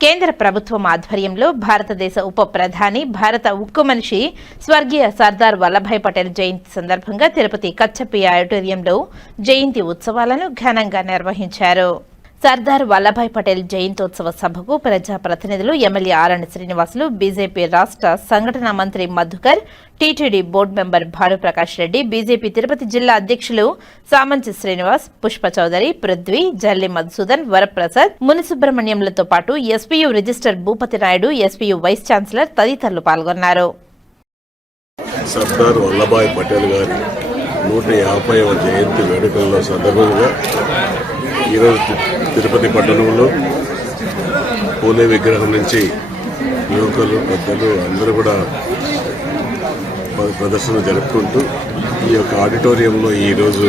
కేంద్ర ప్రభుత్వం ఆధ్వర్యంలో భారతదేశ ఉప ప్రధాని భారత ఉక్కు మనిషి స్వర్గీయ సర్దార్ వల్లభాయ్ పటేల్ జయంతి సందర్భంగా తిరుపతి కచ్చపి ఆడిటోరియంలో జయంతి ఉత్సవాలను ఘనంగా నిర్వహించారు. సర్దార్ వల్లభాయ్ పటేల్ జయంతోత్సవ సభకు ప్రజాప్రతినిధులు ఎమ్మెల్యే ఆరణి శ్రీనివాసులు బీజేపీ రాష్ట్ర సంఘటన మంత్రి Madhukar TTD board member Bhanuprakash Reddy BJP Tirupati జిల్లా అధ్యక్షులు సామంచి శ్రీనివాస్ పుష్ప చౌదరి పృథ్వీ జల్లి మధుసూదన్ వరప్రసాద్ మునిసుబ్రహ్మణ్యంలతో పాటు SPU register Bhupathi Naidu SPU vice chancellor తదితరులు పాల్గొన్నారు. సర్దార్ వల్లభాయ్ పటేల్ గారి నూట యాభైవ జయంతి వేడుకల్లో సందర్భంగా ఈరోజు తిరుపతి పట్టణంలో పూలే విగ్రహం నుంచి యువకులు పెద్దలు అందరూ కూడా ప్రదర్శన జరుపుకుంటూ ఈ యొక్క ఆడిటోరియంలో ఈరోజు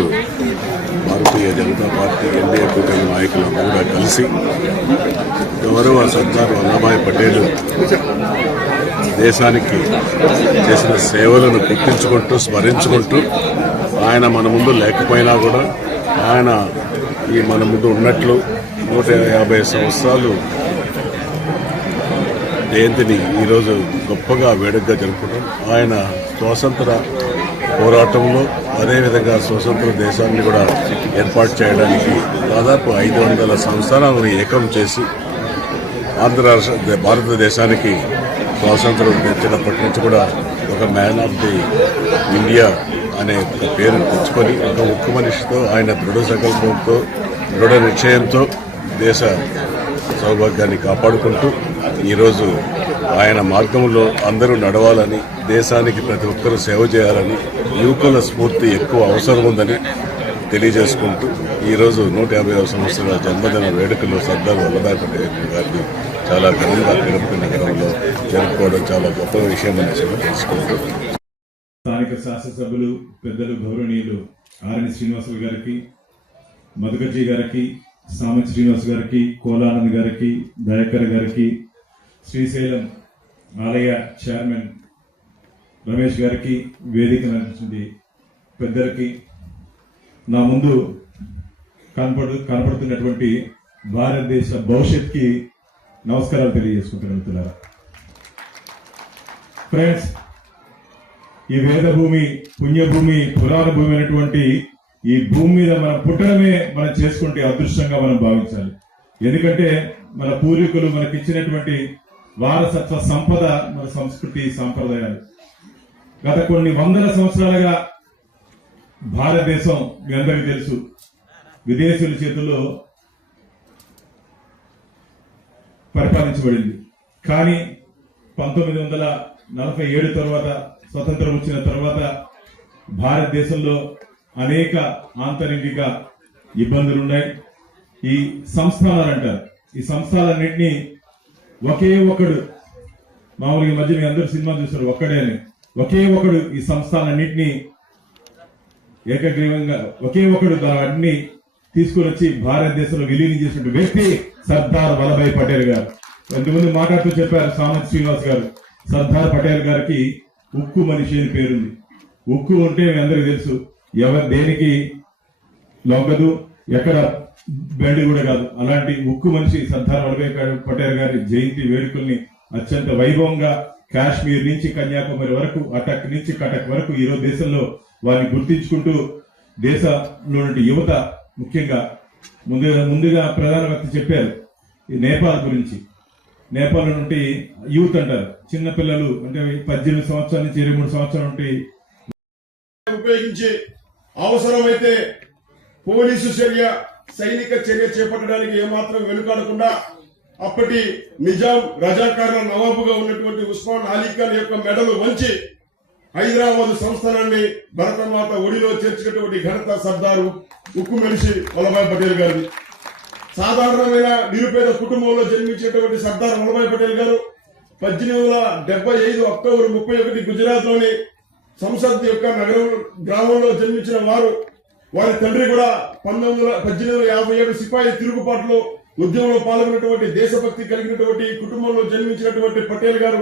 భారతీయ జనతా పార్టీ ఎన్డీఏ కూటమి నాయకులందరూ కూడా కలిసి గౌరవ సర్దార్ వల్లభాయ్ పటేల్ దేశానికి చేసిన సేవలను గుర్తించుకుంటూ స్మరించుకుంటూ ఆయన మన ముందు లేకపోయినా కూడా ఆయన ఈ మన ముందు ఉన్నట్లు నూట యాభై సంవత్సరాలు జయంతిని ఈరోజు గొప్పగా వేడుకగా జరుపుకుంటాం. ఆయన స్వాతంత్ర పోరాటంలో అదేవిధంగా స్వతంత్ర దేశాన్ని కూడా ఏర్పాటు చేయడానికి దాదాపు ఐదు వందల సంవత్సరాలను ఏకం చేసి ఆంధ్ర భారతదేశానికి స్వాతంత్రం తెచ్చినప్పటి నుంచి కూడా ఒక మ్యాన్ ఆఫ్ ది ఇండియా అనే పేరు తెచ్చుకొని ఒక ముఖ్య మనిషితో ఆయన దృఢ సంకల్పంతో దృఢ నిశ్చయంతో దేశ సౌభాగ్యాన్ని కాపాడుకుంటూ ఈరోజు ఆయన మార్గంలో అందరూ నడవాలని దేశానికి ప్రతి ఒక్కరూ సేవ చేయాలని యువకుల స్ఫూర్తి ఎక్కువ అవసరం ఉందని తెలియజేసుకుంటూ ఈరోజు నూట యాభై సంవత్సరాల జన్మదిన వేడుకలు సర్దార్ వల్లభాయ్ పటేల్ గారిని చాలా ఘనంగా తిరుపతి నగరంలో జరుపుకోవడం చాలా గొప్ప విషయం అనేసి తెలుసుకుంటూ స్థానిక శాసనసభ్యులు పెద్దలు గౌరవనీయులు ఆర్ఎన్ శ్రీనివాసులు గారికి మధుకర్జీ గారికి సామంత్ శ్రీనివాస్ గారికి కోలానంద్ గారికి దయాకర్ గారికి శ్రీశైలం ఆలయ చైర్మన్ రమేష్ గారికి వేదిక నడిచింది పెద్దలకి నా ముందు కనపడు కనపడుతున్నటువంటి భారతదేశ భవిష్యత్కి నమస్కారాలు తెలియజేసుకుంటున్నారా ఫ్రెండ్స్ ఈ వేద భూమి పుణ్యభూమి పురాణ భూమి అయినటువంటి ఈ భూమి మీద మనం పుట్టడమే మనం చేసుకుంటే అదృష్టంగా మనం భావించాలి. ఎందుకంటే మన పూర్వీకులు మనకి ఇచ్చినటువంటి వారసత్వ సంపద మన సంస్కృతి సాంప్రదాయాలు. గత కొన్ని వందల సంవత్సరాలుగా భారతదేశం మీ అందరికీ తెలుసు. విదేశీయుల చేతుల్లో పరిపాలించబడింది. కానీ పంతొమ్మిది వందల నలభై ఏడు తర్వాత స్వతంత్రం వచ్చిన తర్వాత భారతదేశంలో అనేక ఆంతరింగిక ఇబ్బందులు ఉన్నాయి ఈ సంస్థానాలు అంటారు ఈ సంస్థలన్నింటినీ ఒకే ఒకడు మామూలుగా ఈ మధ్య మీ అందరూ సినిమా చూస్తారు ఒక్కడే అని. ఒకే ఒకడు ఈ సంస్థలన్నింటినీ ఏకగ్రీవంగా ఒకే ఒకడు దాన్ని తీసుకుని వచ్చి భారతదేశంలో విలీనం చేసిన వ్యక్తి సర్దార్ వల్లభాయ్ పటేల్ గారు. ఇంతకుముందు మాట్లాడుతూ చెప్పారు సామంత్ శ్రీనివాస్ గారు. సర్దార్ పటేల్ గారికి ఉక్కు మనిషి అని పేరుంది. ఉక్కు ఉంటే మీ అందరికీ తెలుసు. ఎవరు దేనికి లొంగదు ఎక్కడ బెండి కూడా కాదు. అలాంటి ఉక్కు మనిషి సర్దార్ వల్లభాయ్ పటేల్ గారి జయంతి వేడుకల్ని అత్యంత వైభవంగా కాశ్మీర్ నుంచి కన్యాకుమారి వరకు అటక్ నుంచి కటక్ వరకు ఈరోజు దేశంలో వారిని గుర్తించుకుంటూ దేశంలో యువత ముఖ్యంగా ముందుగా ముందుగా వ్యక్తి చెప్పారు ఈ నేపాల్ గురించి. నేపాల్ నుండి యూత్ అంటారు. చిన్నపిల్లలు అంటే పద్దెనిమిది సంవత్సరాల నుంచి ఇరవై మూడు సంవత్సరాల నుండి ఉపయోగించి అవసరమైతే పోలీసు చర్య సైనిక చర్య చేపట్టడానికి ఏమాత్రం వెనుకాడకుండా అప్పటి నిజాం రజాకారుల నవాబుగా ఉన్నటువంటి ఉస్మాన్ అలీ ఖాన్ యొక్క మెడలు వంచి హైదరాబాద్ సంస్థానాన్ని భరతమాత ఒడిలో చేర్చినటువంటి ఘనత సర్దారు ఉక్కు మనిషి వల్లభాయ్ పటేల్ గారిది. సాధారణమైన నిరుపేద కుటుంబంలో జన్మించేటువంటి సర్దార్ వల్లభాయ్ పటేల్ గారు పద్దెనిమిది వందల డెబ్బై ఐదు అక్టోబర్ ముప్పై ఒకటి గుజరాత్లోని సంసద్ యొక్క నగరం గ్రామంలో జన్మించిన వారు వారి తండ్రి కూడా పంతొమ్మిది వందల పద్దెనిమిది వందల యాభై ఏడు సిపాయి తిరుగుబాటులో ఉద్యమంలో పాల్గొన్నటువంటి దేశభక్తి కలిగినటువంటి కుటుంబంలో జన్మించినటువంటి పటేల్ గారు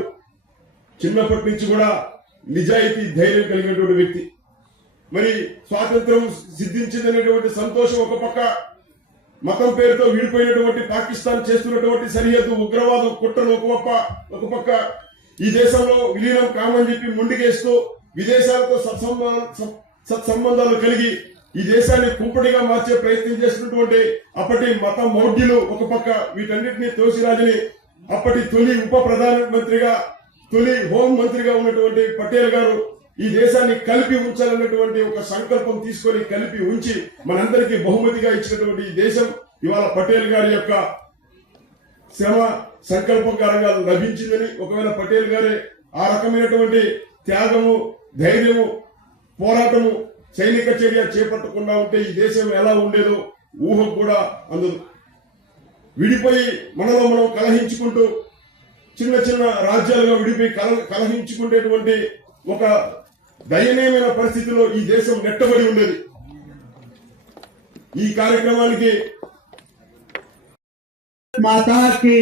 చిన్నప్పటి నుంచి కూడా నిజాయితీ ధైర్యం కలిగినటువంటి వ్యక్తి. మరి స్వాతంత్రం సిద్ధించిందనేటువంటి సంతోషం ఒక పక్క మతం పేరుతో విడిపోయినటువంటి పాకిస్తాన్ చేస్తున్నటువంటి సరిహద్దు ఉగ్రవాదం కుట్రలు ఒక పక్క ఒక పక్క ఈ దేశంలో విలీనం కామని చెప్పి ముందుకేస్తూ విదేశాలతో సత్సంబంధాలు సత్- సత్సంబంధాలు కలిగి ఈ దేశాన్ని కుంపటిగా మార్చే ప్రయత్నం చేస్తున్నటువంటి అప్పటి మత మౌఢ్యులు ఒక పక్క వీటన్నిటిని తోసిరాజుని అప్పటి తొలి ఉప ప్రధానమంత్రిగా తొలి హోం మంత్రిగా ఉన్నటువంటి పటేల్ గారు ఈ దేశాన్ని కలిపి ఉంచాలన్నటువంటి ఒక సంకల్పం తీసుకొని కలిపి ఉంచి మనందరికీ బహుమతిగా ఇచ్చినటువంటి ఈ దేశం ఇవాళ పటేల్ గారి యొక్క శ్రమ సంకల్పకారంగా లభించిందని ఒకవేళ పటేల్ గారే ఆ రకమైనటువంటి త్యాగము ధైర్యము పోరాటము సైనిక చర్య చేపట్టకుండా ఉంటే ఈ దేశం ఎలా ఉండేదో ఊహ కూడా అందదు. విడిపోయి మనలో మనం కలహించుకుంటూ చిన్న చిన్న రాజ్యాలుగా విడిపోయి కల కలహించుకునేటువంటి ఒక దయనీయమైన పరిస్థితిలో ఈ దేశం నెట్టబడి ఉండేది. ఈ కార్యక్రమానికి మాతాకి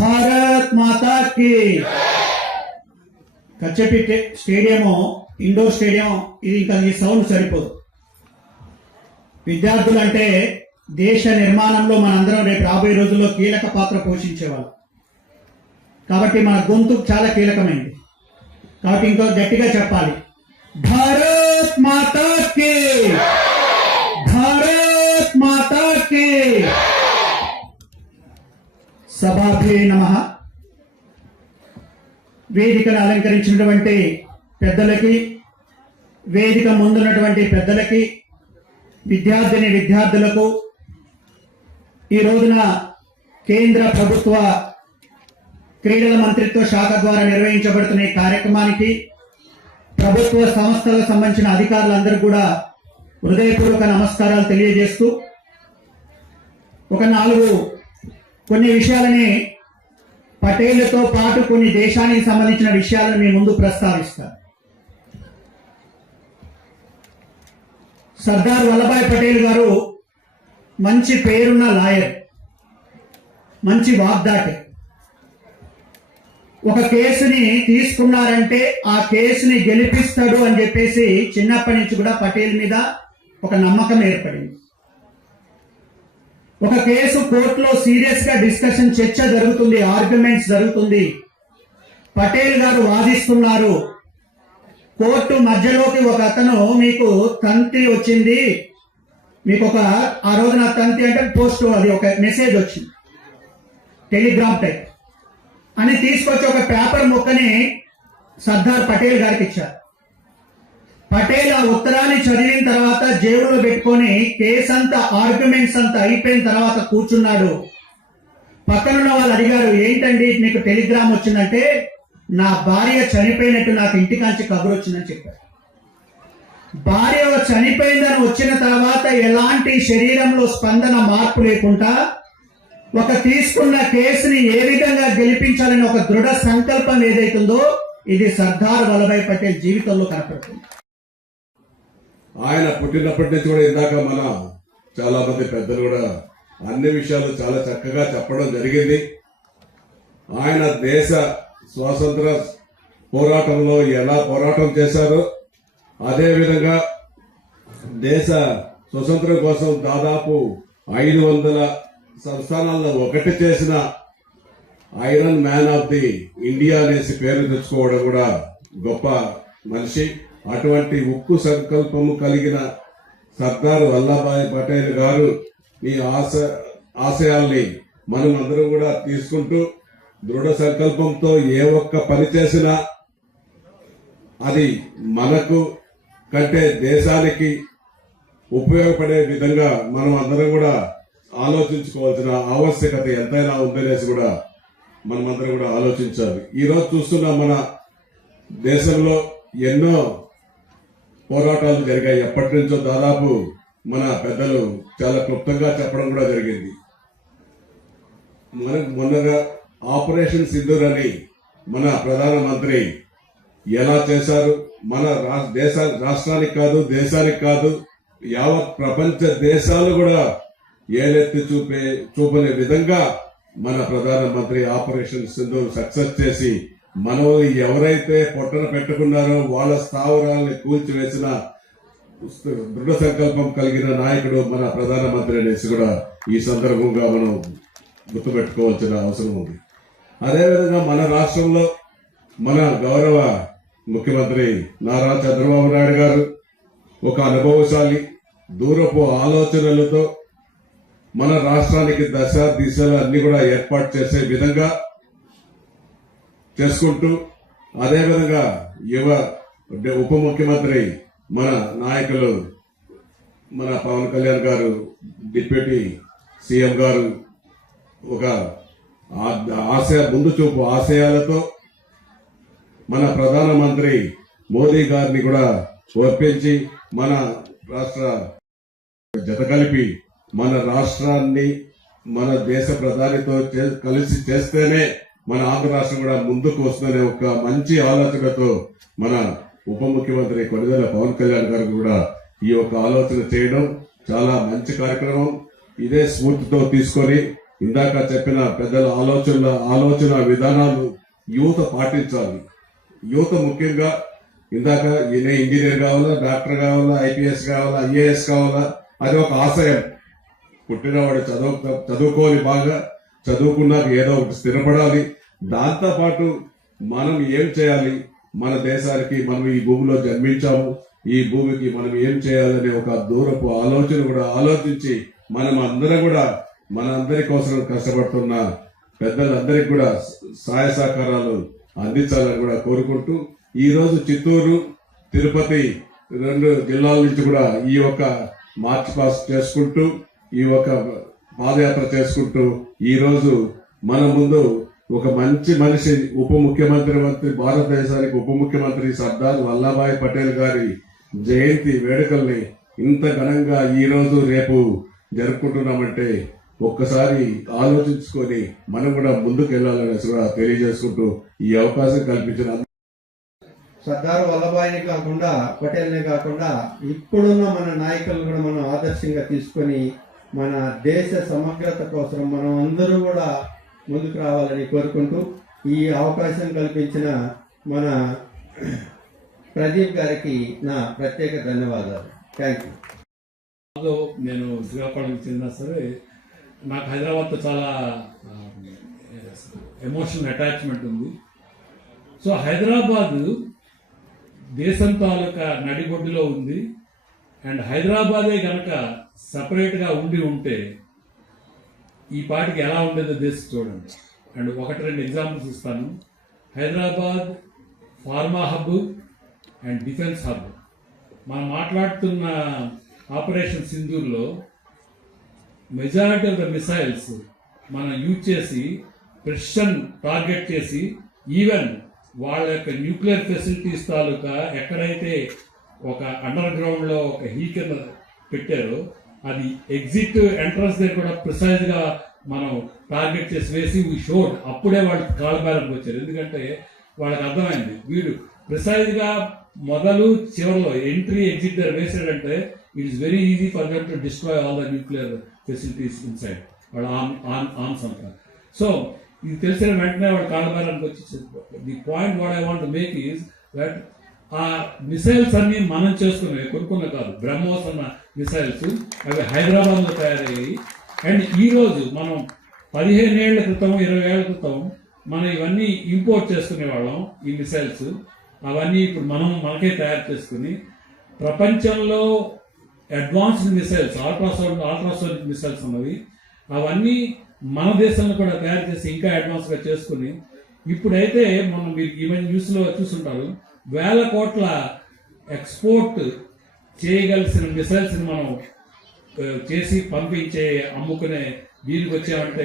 భారత్ మాతాకి. కి స్టేడియము ఇండోర్ స్టేడియం ఇది ఇంకా ఈ సౌండ్ సరిపోదు. విద్యార్థులు అంటే దేశ నిర్మాణంలో మనందరం రేపు రాబోయే రోజుల్లో కీలక పాత్ర పోషించేవాళ్ళు. కాబట్టి మన గొంతు చాలా కీలకమైంది. కాబట్టి ఇంకో గట్టిగా చెప్పాలి. భారత్ మాతా కి! భారత్ మాతా కి! సభాభే నమ. వేదికను అలంకరించినటువంటి పెద్దలకి వేదిక ముందున్నటువంటి పెద్దలకి విద్యార్థిని విద్యార్థులకు ఈ రోజున కేంద్ర ప్రభుత్వ క్రీడల మంత్రిత్వ శాఖ ద్వారా నిర్వహించబడుతున్న ఈ కార్యక్రమానికి ప్రభుత్వ సంస్థలకు సంబంధించిన అధికారులందరూ కూడా హృదయపూర్వక నమస్కారాలు తెలియజేస్తూ ఒక నాలుగు కొన్ని విషయాలని పటేళ్ళతో పాటు కొన్ని దేశానికి సంబంధించిన విషయాలను మీ ముందు ప్రస్తావిస్తాను సర్దార్ వల్లభాయ్ పటేల్ గారు మంచి పేరున్న లాయర్ మంచి వాగ్దాటి ఒక కేసుని తీసుకున్నారంటే ఆ కేసుని గెలిపిస్తాడు అని చెప్పేసి చిన్నప్పటి నుంచి కూడా పటేల్ మీద ఒక నమ్మకం ఏర్పడింది. ఒక కేసు కోర్టులో సీరియస్గా డిస్కషన్ చర్చ జరుగుతుంది ఆర్గ్యుమెంట్స్ జరుగుతుంది. పటేల్ గారు వాదిస్తున్నారు. కోర్టు మధ్యలోకి ఒక అతను మీకు తంతి వచ్చింది. మీకు ఒక ఆ రోజున తంతి అంటే పోస్ట్ అది ఒక మెసేజ్ వచ్చింది. Telegram type. అని తీసుకొచ్చి ఒక పేపర్ ముక్కని సర్దార్ పటేల్ గారికి ఇచ్చారు. పటేల్ ఆ ఉత్తరాన్ని చదివిన తర్వాత జేబులో పెట్టుకొని కేసు అంతా ఆర్గ్యుమెంట్స్ అంతా అయిపోయిన తర్వాత కూర్చున్నాడు. పక్కనున్న వాళ్ళు అడిగారు ఏంటండి నీకు టెలిగ్రామ్ వచ్చిందంటే నా భార్య చనిపోయినట్టు నాకు ఇంటికాంచి కబురు వచ్చిందని చెప్పారు. భార్య చనిపోయిందని వచ్చిన తర్వాత ఎలాంటి శరీరంలో స్పందన మార్పు లేకుండా ఒక తీసుకున్న కేసుని ఏ విధంగా గెలిపించాలని ఒక దృఢ సంకల్పం ఏదైతుందో ఇది సర్దార్ వల్లభాయ్ పటేల్ జీవితంలో కనపడుతుంది. ఆయన పుట్టినప్పటి నుంచి కూడా ఇందాక మన చాలా మంది పెద్దలు కూడా అన్ని విషయాలు చాలా చక్కగా చెప్పడం జరిగింది. ఆయన దేశ స్వాతంత్ర పోరాటంలో ఎలా పోరాటం చేశారో అదేవిధంగా దేశ స్వతంత్రం కోసం దాదాపు ఐదు వందల సంస్థానాల్లో ఒకటి చేసిన iron man of the India అనేసి పేరు తెచ్చుకోవడం కూడా గొప్ప మనిషి. అటువంటి ఉక్కు సంకల్పము కలిగిన సర్దార్ వల్లభాయ్ పటేల్ గారు ఈ ఆశ ఆశయాల్ని మనం అందరం కూడా తీసుకుంటూ దృఢ సంకల్పంతో ఏ ఒక్క పని చేసినా అది మనకు కంటే దేశానికి ఉపయోగపడే విధంగా మనం అందరం కూడా ఆలోచించుకోవాల్సిన ఆవశ్యకత ఎంతైనా ఉందనేసి కూడా మనమందరం కూడా ఆలోచించాలి. ఈ రోజు చూస్తున్న మన దేశంలో ఎన్నో పోరాటాలు జరిగాయి. ఎప్పటి నుంచో దాదాపు మన పెద్దలు చాలా క్లుప్తంగా చెప్పడం కూడా జరిగింది. మనకు మొన్నగా ఆపరేషన్ సింధూర్ అని మన ప్రధానమంత్రి ఎలా చేశారు? మన దేశ రాష్ట్రానికి కాదు దేశానికి కాదు యావత్ ప్రపంచ దేశాలు కూడా ఏలెత్తి చూపే చూపనే విధంగా మన ప్రధానమంత్రి ఆపరేషన్ సింధూర్ సక్సెస్ చేసి మనం ఎవరైతే పొట్టన పెట్టుకున్నారో వాళ్ళ స్థావరాలని కూల్చివేసిన దృఢ సంకల్పం కలిగిన నాయకుడు మన ప్రధానమంత్రి అనేసి కూడా ఈ సందర్భంగా మనం గుర్తుపెట్టుకోవాల్సిన అవసరం ఉంది. అదేవిధంగా మన రాష్ట్రంలో మన గౌరవ ముఖ్యమంత్రి నారా చంద్రబాబు నాయుడు గారు ఒక అనుభవశాలి దూరపు ఆలోచనలతో మన రాష్ట్రానికి దశ దిశలు అన్ని కూడా ఏర్పాటు చేసే విధంగా చేసుకుంటూ అదేవిధంగా యువ ఉప ముఖ్యమంత్రి మన నాయకులు మన పవన్ కళ్యాణ్ గారు డిప్యూటీ సీఎం గారు ఒక ఆశయ ముందు చూపు ఆశయాలతో మన ప్రధానమంత్రి మోదీ గారిని కూడా ఒప్పించి మన రాష్ట్ర జత కలిపి మన రాష్ట్రాన్ని మన దేశ ప్రధానితో చే- కలిసి చేస్తేనే మన ఆంధ్ర రాష్ట్రం కూడా ముందుకు వస్తుందనే ఒక మంచి ఆలోచనతో మన ఉప ముఖ్యమంత్రి కొనిదెల పవన్ కళ్యాణ్ గారు కూడా ఈ యొక్క ఆలోచన చేయడం చాలా మంచి కార్యక్రమం. ఇదే స్ఫూర్తితో తీసుకొని ఇందాక చెప్పిన పెద్దల ఆలోచనల ఆలోచన విధానాలు యువత పాటించాలి. యువత ముఖ్యంగా ఇందాక ఈయన ఇంజనీర్ కావాలా డాక్టర్ కావాలా ఐపీఎస్ కావాలా ఐఏఎస్ కావాలా అది ఒక ఆశయం. పుట్టినవాడు చదువు చదువుకోవాలి బాగా చదువుకున్నాక ఏదో ఒకటి స్థిరపడాలి. దాంతో పాటు మనం ఏం చేయాలి? మన దేశానికి మనం ఈ భూమిలో జన్మించాము. ఈ భూమికి మనం ఏం చేయాలనే ఒక దూరపు ఆలోచన కూడా ఆలోచించి మనం అందరం కూడా మన అందరి కోసం కష్టపడుతున్న పెద్దలందరికీ కూడా సహాయ సహకారాలు అందించాలని కూడా కోరుకుంటూ ఈ రోజు చిత్తూరు తిరుపతి రెండు జిల్లాల నుంచి కూడా ఈ యొక్క మార్చ్ పాస్ చేసుకుంటూ ఈ యొక్క పాదయాత్ర చేసుకుంటూ ఈ రోజు మన ముందు ఒక మంచి మనిషి ఉప ముఖ్యమంత్రి మంత్రి భారతదేశానికి ఉప ముఖ్యమంత్రి సర్దార్ వల్లభాయ్ పటేల్ గారి జయంతి వేడుకల్ని ఇంత ఘనంగా ఈ రోజు రేపు జరుపుకుంటున్నామంటే ఒక్కసారి ఆలోచించుకొని మనం కూడా ముందుకు వెళ్ళాలనేసి కూడా తెలియజేసుకుంటూ ఈ అవకాశం కల్పించిన సర్దార్ వల్లభాయిని కాకుండా పటేల్నే కాకుండా ఇప్పుడున్న మన నాయకులను కూడా మనం ఆదర్శంగా తీసుకొని మన దేశ సమగ్రత కోసం మనం అందరూ కూడా ముందుకు రావాలని కోరుకుంటూ ఈ అవకాశం కల్పించిన మన ప్రదీప్ గారికి నా ప్రత్యేక ధన్యవాదాలు. థ్యాంక్ యూ నేను శ్రీకాకుళంకి చెందినా సరే నాకు హైదరాబాద్తో చాలా ఎమోషనల్ అటాచ్మెంట్ ఉంది. సో హైదరాబాద్ దేశం తాలూకా నడిబొడ్డులో ఉంది. అండ్ హైదరాబాదే కనుక సపరేట్గా ఉండి ఉంటే ఈ పాటికి ఎలా ఉండేదో దేశం చూడండి. అండ్ ఒకటి రెండు ఎగ్జాంపుల్స్ ఇస్తాను. Hyderabad pharma hub and defence hub. మనం మాట్లాడుతున్న ఆపరేషన్ సింధూర్లో మెజారిటీ ఆఫ్ ద మిసైల్స్ మనం యూజ్ చేసి ప్రెషన్ టార్గెట్ చేసి ఈవెన్ వాళ్ళ యొక్క న్యూక్లియర్ ఫెసిలిటీస్ తాలూకా ఎక్కడైతే ఒక అండర్ గ్రౌండ్లో ఒక హీ కింద పెట్టారో అది ఎగ్జిట్ ఎంట్రన్స్ దగ్గర కూడా ప్రిసైజ్గా మనం టార్గెట్ చేసి వేసి వీ షోడ్ అప్పుడే వాళ్ళు కాలబేరకు వచ్చారు. ఎందుకంటే వాళ్ళకి అర్థమైంది. వీడు ప్రిసైజ్గా మొదలు చివరిలో ఎంట్రీ ఎగ్జిట్ దగ్గర వేసాడంటే it is very easy for them to destroy all the nuclear facilities inside వాళ్ళ ఆమ్ ఆన్ ఆర్మ్స్ అంతా. సో ఇది తెలిసిన వెంటనే వాడు కాలబేరానికి వచ్చి the point what I want make is that ఆ మిసైల్స్ అన్ని మనం చేసుకునే కొనుక్కున్న కాదు బ్రహ్మోస్ అన్న మిసైల్స్ అవి హైదరాబాద్లో తయారయ్యాయి. అండ్ ఈరోజు మనం పదిహేను ఏళ్ళ క్రితం ఇరవై ఏళ్ళ క్రితం మనం ఇవన్నీ ఇంపోర్ట్ చేసుకునే వాళ్ళం ఈ మిసైల్స్ అవన్నీ ఇప్పుడు మనం మనకే తయారు చేసుకుని ప్రపంచంలో advanced missiles ultrasound ultrasonic missiles ఉన్నవి. అవన్నీ మన దేశంలో కూడా తయారు చేసి ఇంకా అడ్వాన్స్గా చేసుకుని ఇప్పుడైతే మనం మీరు ఈవెన్ న్యూస్లో చూసుంటారు వేల కోట్ల ఎక్స్పోర్ట్ చేయగలిసిన మిసైల్స్ని మనం చేసి పంపించే అమ్ముకునే వీలుకి వచ్చామంటే